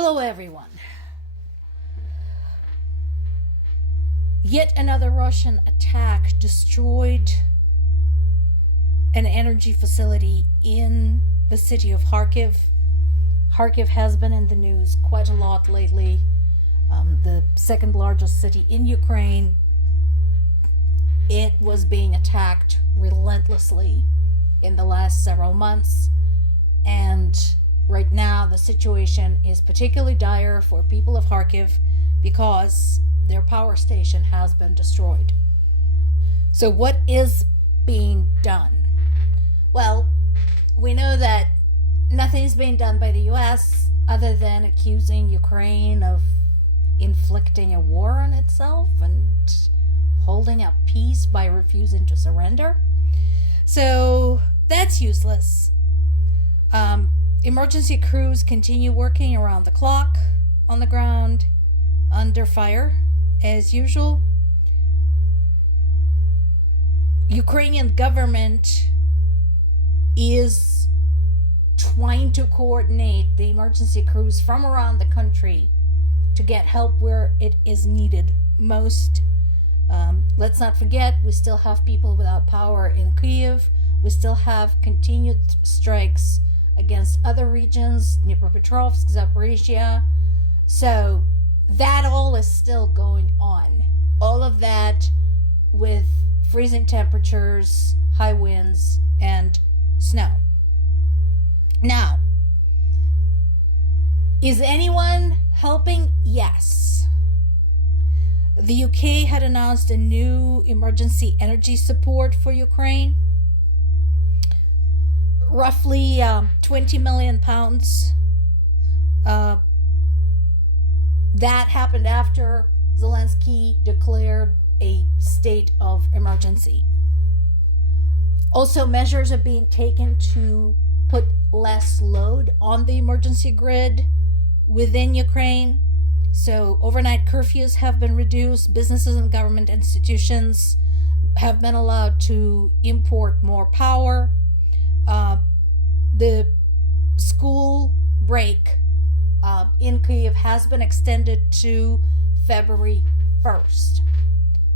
Hello, everyone. Yet another Russian attack destroyed an energy facility in the city of Kharkiv. Kharkiv has been in the news quite a lot lately. The second largest city in Ukraine. It was being attacked relentlessly in the last several months, and right now the situation is particularly dire for people of Kharkiv because their power station has been destroyed. So what is being done? Well, we know that nothing's being done by the US other than accusing Ukraine of inflicting a war on itself and holding up peace by refusing to surrender. So that's useless. Emergency crews continue working around the clock on the ground under fire as usual. Ukrainian government is trying to coordinate the emergency crews from around the country to get help where it is needed most. Let's not forget, we still have people without power in Kyiv. We still have continued strikes against other regions, Dnipropetrovsk, Zaporizhia. So that all is still going on. All of that with freezing temperatures, high winds, and snow. Now, is anyone helping? Yes. The UK had announced a new emergency energy support for Ukraine. Roughly £20 million. That happened after Zelensky declared a state of emergency. Also, measures are being taken to put less load on the emergency grid within Ukraine. So overnight curfews have been reduced. Businesses and government institutions have been allowed to import more power. The school break in Kyiv has been extended to February 1st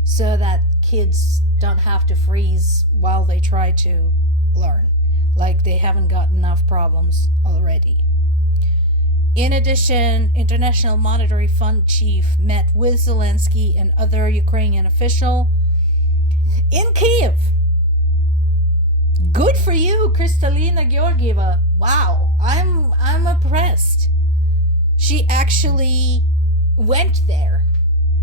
so that kids don't have to freeze while they try to learn, like they haven't got enough problems already. In addition, International Monetary Fund chief met with Zelensky and other Ukrainian officials in Kyiv. Good for you, Kristalina Georgieva. Wow, I'm impressed. She actually went there.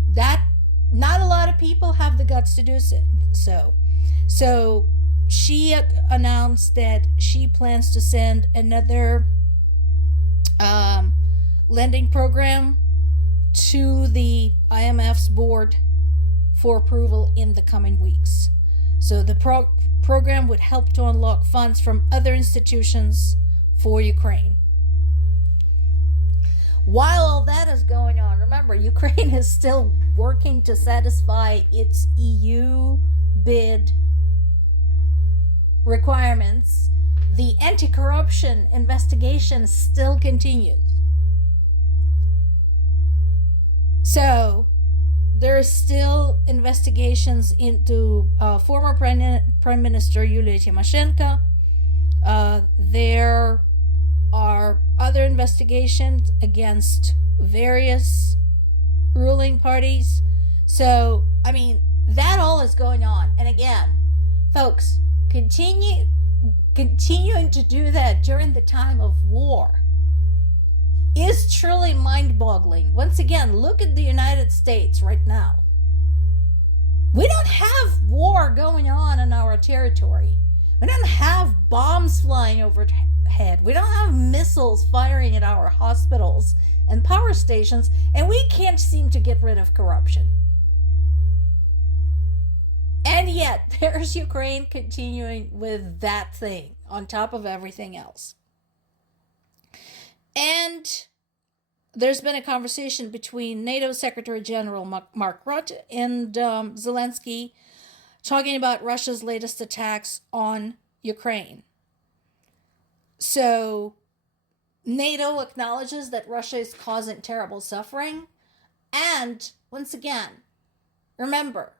That not a lot of people have the guts to do so. So she announced that she plans to send another lending program to the IMF's board for approval in the coming weeks. So the program would help to unlock funds from other institutions for Ukraine. While all that is going on, remember, Ukraine is still working to satisfy its EU bid requirements. The anti-corruption investigation still continues. So there are still investigations into former Prime Minister Yulia Tymoshenko. There are other investigations against various ruling parties. So, I mean, that all is going on. And again, folks, continuing to do that during the time of war is truly mind-boggling. Once again, look at the United States right now. We don't have war going on in our territory. We don't have bombs flying overhead. We don't have missiles firing at our hospitals and power stations, and we can't seem to get rid of corruption. And yet, there's Ukraine continuing with that thing on top of everything else. And there's been a conversation between NATO Secretary General Mark Rutte and Zelensky talking about Russia's latest attacks on Ukraine. So NATO acknowledges that Russia is causing terrible suffering. And once again, remember,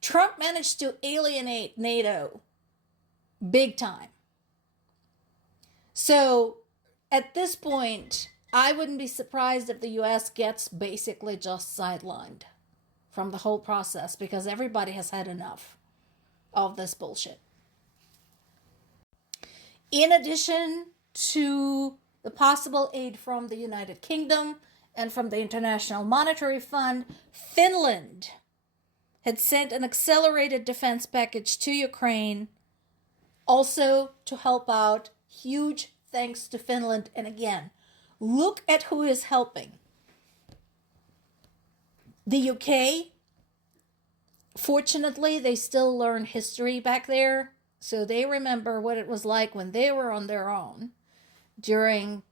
Trump managed to alienate NATO big time. So at this point, I wouldn't be surprised if the US gets basically just sidelined from the whole process, because everybody has had enough of this bullshit. In addition to the possible aid from the United Kingdom and from the International Monetary Fund, Finland had sent an accelerated defense package to Ukraine, also to help out. Huge thanks to Finland. And again, look at who is helping. The UK, fortunately, they still learn history back there, so they remember what it was like when they were on their own during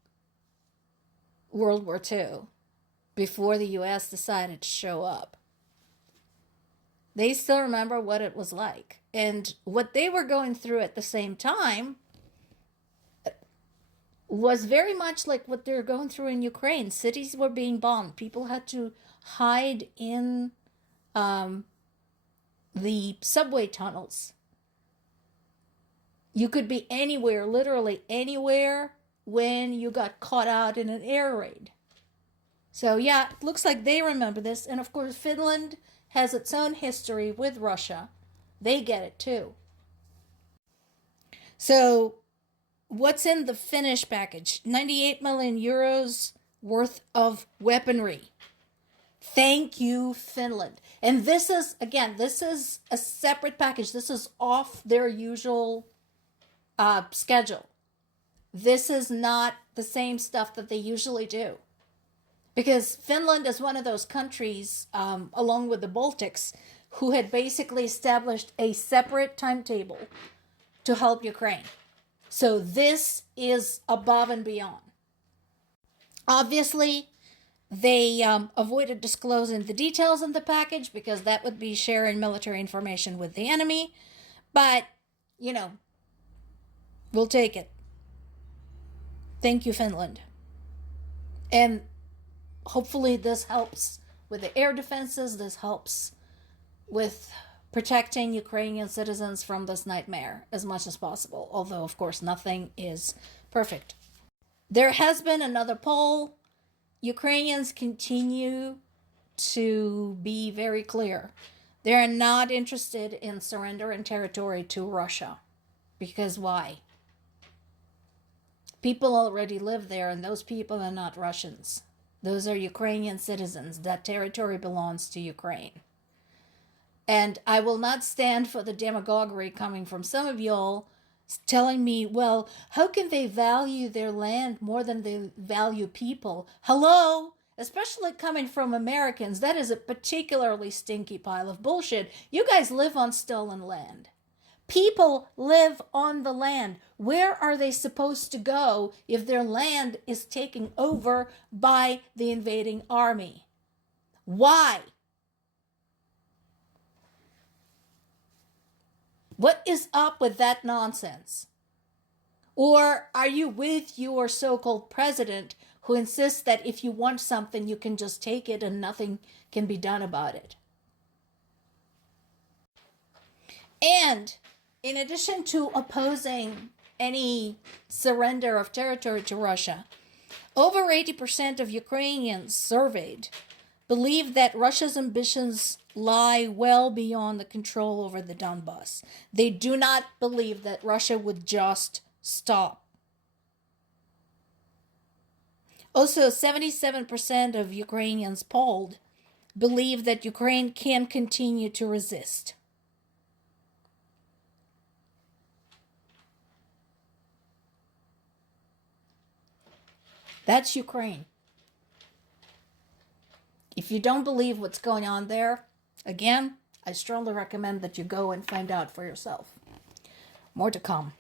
World War II, before the US decided to show up. They still remember what it was like. And what they were going through at the same time was very much like what they're going through in Ukraine. Cities were being bombed. People had to hide in the subway tunnels. You could be anywhere, literally anywhere, when you got caught out in an air raid. So yeah, it looks like they remember this. And of course, Finland has its own history with Russia. They get it too. So what's in the Finnish package? 98 million euros worth of weaponry. Thank you, Finland. And this is, again, this is a separate package. This is off their usual schedule. This is not the same stuff that they usually do. Because Finland is one of those countries, along with the Baltics, who had basically established a separate timetable to help Ukraine. So this is above and beyond. Obviously, they avoided disclosing the details in the package because that would be sharing military information with the enemy. But, you know, we'll take it. Thank you, Finland. And hopefully this helps with the air defenses. This helps with protecting Ukrainian citizens from this nightmare as much as possible. Although, of course, nothing is perfect. There has been another poll. Ukrainians continue to be very clear. They're not interested in surrendering territory to Russia. Because why? People already live there, and those people are not Russians. Those are Ukrainian citizens. That territory belongs to Ukraine. And I will not stand for the demagoguery coming from some of y'all telling me, well, how can they value their land more than they value people? Hello? Especially coming from Americans, that is a particularly stinky pile of bullshit. You guys live on stolen land. People live on the land. Where are they supposed to go if their land is taken over by the invading army? Why? What is up with that nonsense? Or are you with your so-called president who insists that if you want something, you can just take it and nothing can be done about it? And in addition to opposing any surrender of territory to Russia, over 80% of Ukrainians surveyed believe that Russia's ambitions lie well beyond the control over the Donbass. They do not believe that Russia would just stop. Also, 77% of Ukrainians polled believe that Ukraine can continue to resist. That's Ukraine. If you don't believe what's going on there, again, I strongly recommend that you go and find out for yourself. More to come.